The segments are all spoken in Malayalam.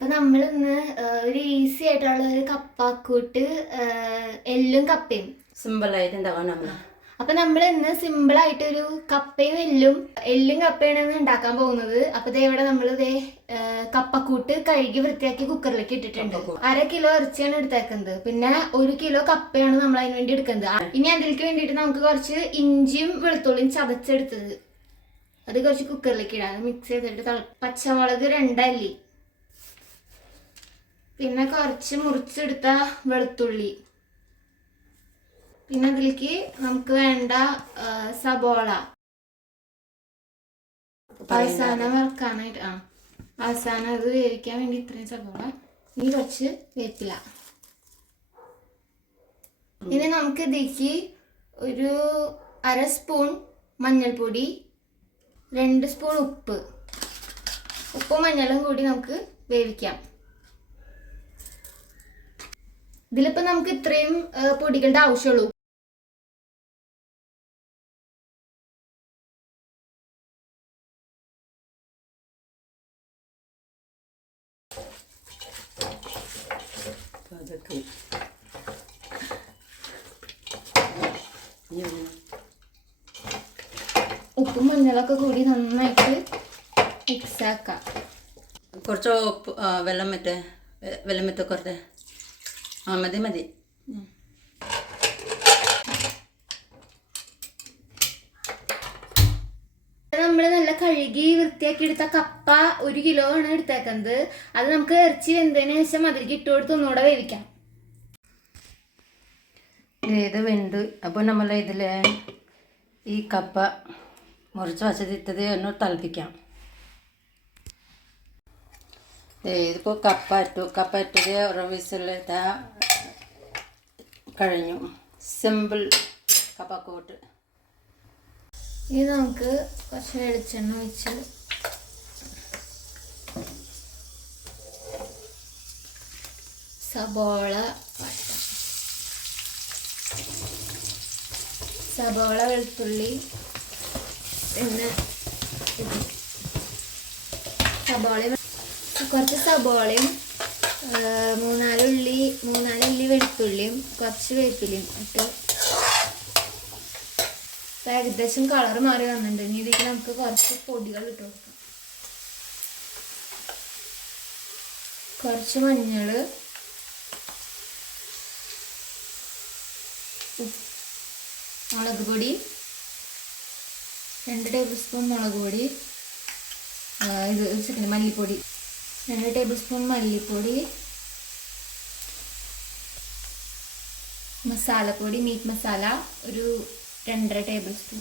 അപ്പൊ നമ്മൾ ഇന്ന് ഒരു ഈസി ആയിട്ടുള്ള ഒരു കപ്പാക്കൂട്ട് എല്ലും കപ്പയും സിമ്പിൾ ആയിട്ട് ഉണ്ടാവാൻ നമ്മൾ. അപ്പൊ നമ്മൾ ഇന്ന് സിമ്പിൾ ആയിട്ട് ഒരു കപ്പയും എല്ലും കപ്പയാണ് ഉണ്ടാക്കാൻ പോകുന്നത്. അപ്പൊ ഇവിടെ നമ്മൾ കപ്പക്കൂട്ട് കഴുകി വൃത്തിയാക്കി കുക്കറിലേക്ക് ഇട്ടിട്ടുണ്ട്. 1/2 കിലോ ഇറച്ചിയാണ് എടുത്തേക്കുന്നത്. പിന്നെ 1 കിലോ കപ്പയാണ് നമ്മൾ അതിന് വേണ്ടി എടുക്കുന്നത്. ഇനി അതിലേക്ക് വേണ്ടിയിട്ട് നമുക്ക് കുറച്ച് ഇഞ്ചിയും വെളുത്തുള്ളിയും ചതച്ചെടുത്തത് അത് കുറച്ച് കുക്കറിലേക്ക് ഇടാം. മിക്സ് ചെയ്തിട്ട് പച്ചമുളക് 2 അല്ലി, പിന്നെ കുറച്ച് മുറിച്ചെടുത്ത വെളുത്തുള്ളി, പിന്നെ അതിലേക്ക് നമുക്ക് വേണ്ട സബോള അവസാനം വറക്കാനായിട്ട് അവസാനം അത് വേവിക്കാൻ വേണ്ടി ഇത്രയും സബോള, ഇനി കുറച്ച് വേപ്പില. ഇനി നമുക്ക് ഇതിലേക്ക് ഒരു 1/2 സ്പൂൺ മഞ്ഞൾപ്പൊടി, 2 സ്പൂൺ ഉപ്പും മഞ്ഞളും കൂടി നമുക്ക് വേവിക്കാം. ഇതിലിപ്പോ നമുക്ക് ഇത്രയും പൊടികളുടെ ആവശ്യമുള്ളൂ. ഉപ്പും മഞ്ഞളൊക്കെ കൂടി നന്നായിട്ട് മിക്സ് ആക്കാം. കുറച്ച് ഉപ്പ് വെള്ളം മെത്ത കുറച്ച് മതി. നമ്മള് നല്ല കഴുകി വൃത്തിയാക്കി എടുത്ത കപ്പ 1 കിലോ ആണ് എടുത്തേക്കുന്നത്. അത് നമുക്ക് ഇറച്ചി വെന്തതിന് ശേഷം അതിലേക്ക് ഇട്ട് കൊടുത്ത് ഒന്നുകൂടെ വേവിക്കാം. ഇത് വെന്ത് അപ്പോൾ നമ്മൾ ഇതിൽ ഈ കപ്പ മുറിച്ച് വച്ചതിട്ടത് ഒന്ന് തിളപ്പിക്കാം. ഇതിപ്പോൾ കപ്പ ഇട്ടത് ഒരു വിസിലിട്ടാ കഴിഞ്ഞു. സിമ്പിൾ കപ്പക്കൂട്ട്. ഇത് നമുക്ക് കുറച്ച് വെളിച്ചെണ്ണ ഒഴിച്ച് സബോള വെളുത്തുള്ളി, പിന്നെ കുറച്ച് സബോളയും 3-4 അല്ലി വെളുത്തുള്ളിയും കുറച്ച് വേപ്പിലയും ഇട്ട് ഏകദേശം കളർ മാറി വന്നിട്ടുണ്ട്. ഇനി ഇതിലേക്ക് നമുക്ക് കുറച്ച് പൊടികൾ ഇട്ട് കൊടുക്കാം. കുറച്ച് മഞ്ഞൾ, മുളക് പൊടി 2 ടേബിൾ സ്പൂൺ മുളക് പൊടി, മല്ലിപ്പൊടി 2 ടേബിൾ സ്പൂൺ മല്ലിപ്പൊടി, മസാലപ്പൊടി മീറ്റ് മസാല ഒരു 2.5 ടേബിൾ സ്പൂൺ,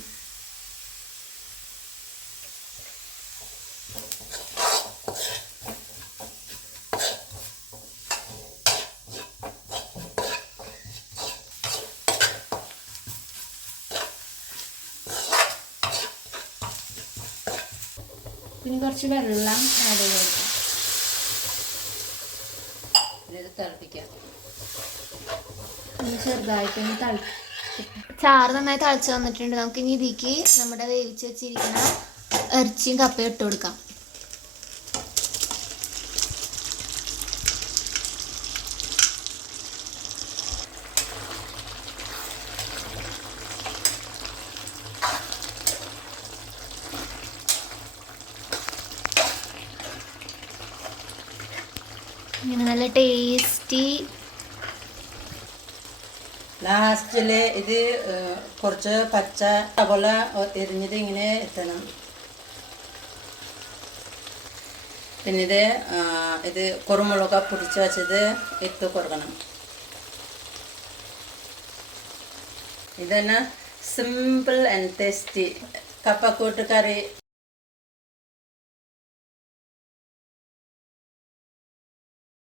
പിന്നെ കുറച്ച് വെള്ളം ആഡ് ചെയ്ത് കൊടുക്കാം. തിളപ്പിക്കാം. ചെറുതായിട്ടൊന്ന് ചാറ് നന്നായി തിളച്ച് വന്നിട്ടുണ്ട്. നമുക്ക് ഇനി ഇതിലേക്ക് നമ്മുടെ വേവിച്ച് വെച്ചിരിക്കുന്ന ഇറച്ചിയും കപ്പയും ഇട്ട് കൊടുക്കാം. ഇങ്ങനെ നല്ല ടേസ്റ്റി. ലാസ്റ്റിൽ ഇത് കുറച്ച് പച്ച സവോള എരിഞ്ഞത് ഇങ്ങനെ എത്തണം. പിന്നെ ഇത് കുരുമുളക് പൊടിച്ച് വെച്ചത് ഇട്ട് കൊടുക്കണം. ഇതന്നെ സിമ്പിൾ ആൻഡ് ടേസ്റ്റി കപ്പക്കൂട്ട് കറി